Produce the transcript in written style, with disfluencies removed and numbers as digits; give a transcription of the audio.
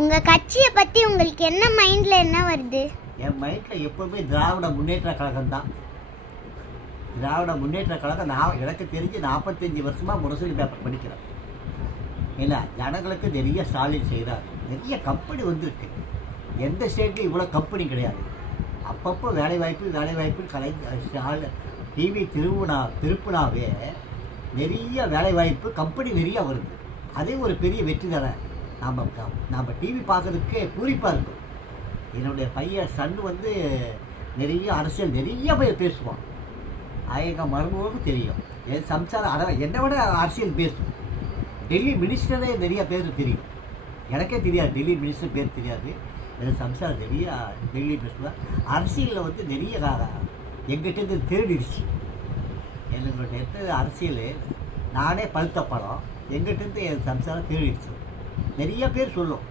உங்கள் கட்சியை பற்றி உங்களுக்கு என்ன மைண்டில் என்ன வருது? என் மைண்டில் எப்போவுமே திராவிட முன்னேற்ற கழகம் தான். திராவிட முன்னேற்ற கழகம் நான் எனக்கு தெரிஞ்சு 45 வருஷமாக முரசொலி பேப்பர் படிக்கிறேன். இல்லை, ஜனங்களுக்கு நிறைய ஸ்டாலின் செய்கிறார். நிறைய கம்பெனி வந்துருக்கு. எந்த ஸ்டேட்லையும் இவ்வளோ கம்பெனி கிடையாது. அப்பப்போ வேலைவாய்ப்பு கலைஞர் டிவி திருப்புனாவே நிறைய வேலைவாய்ப்பு கம்பெனி நிறைய வருது. அதே ஒரு பெரிய வெற்றி தானே. நாம் டிவி பார்க்கறதுக்கே பூரிப்பாக இருக்கும். என்னுடைய பையன் சன் நிறைய அரசியல் நிறைய பேசுவான். எங்கள் மருமகளுக்கும் தெரியும். என் சம்சாரம் அதான் என்னை விட அரசியல் பேசும். டெல்லி மினிஸ்டரே நிறைய பேர் தெரியும். எனக்கே தெரியாது, டெல்லி மினிஸ்டர் பேர் தெரியாது. என் சம்சாரம் நிறைய டெல்லி பேசுவேன். அரசியலில் நிறைய எங்கிட்ட தேடிடுச்சு. என்னோட அரசியல் நானே பழுத்த படம் எங்கிட்ட என் சம்சாரம் தேடிடுச்சு. நிறைய பேர் சொல்லும்.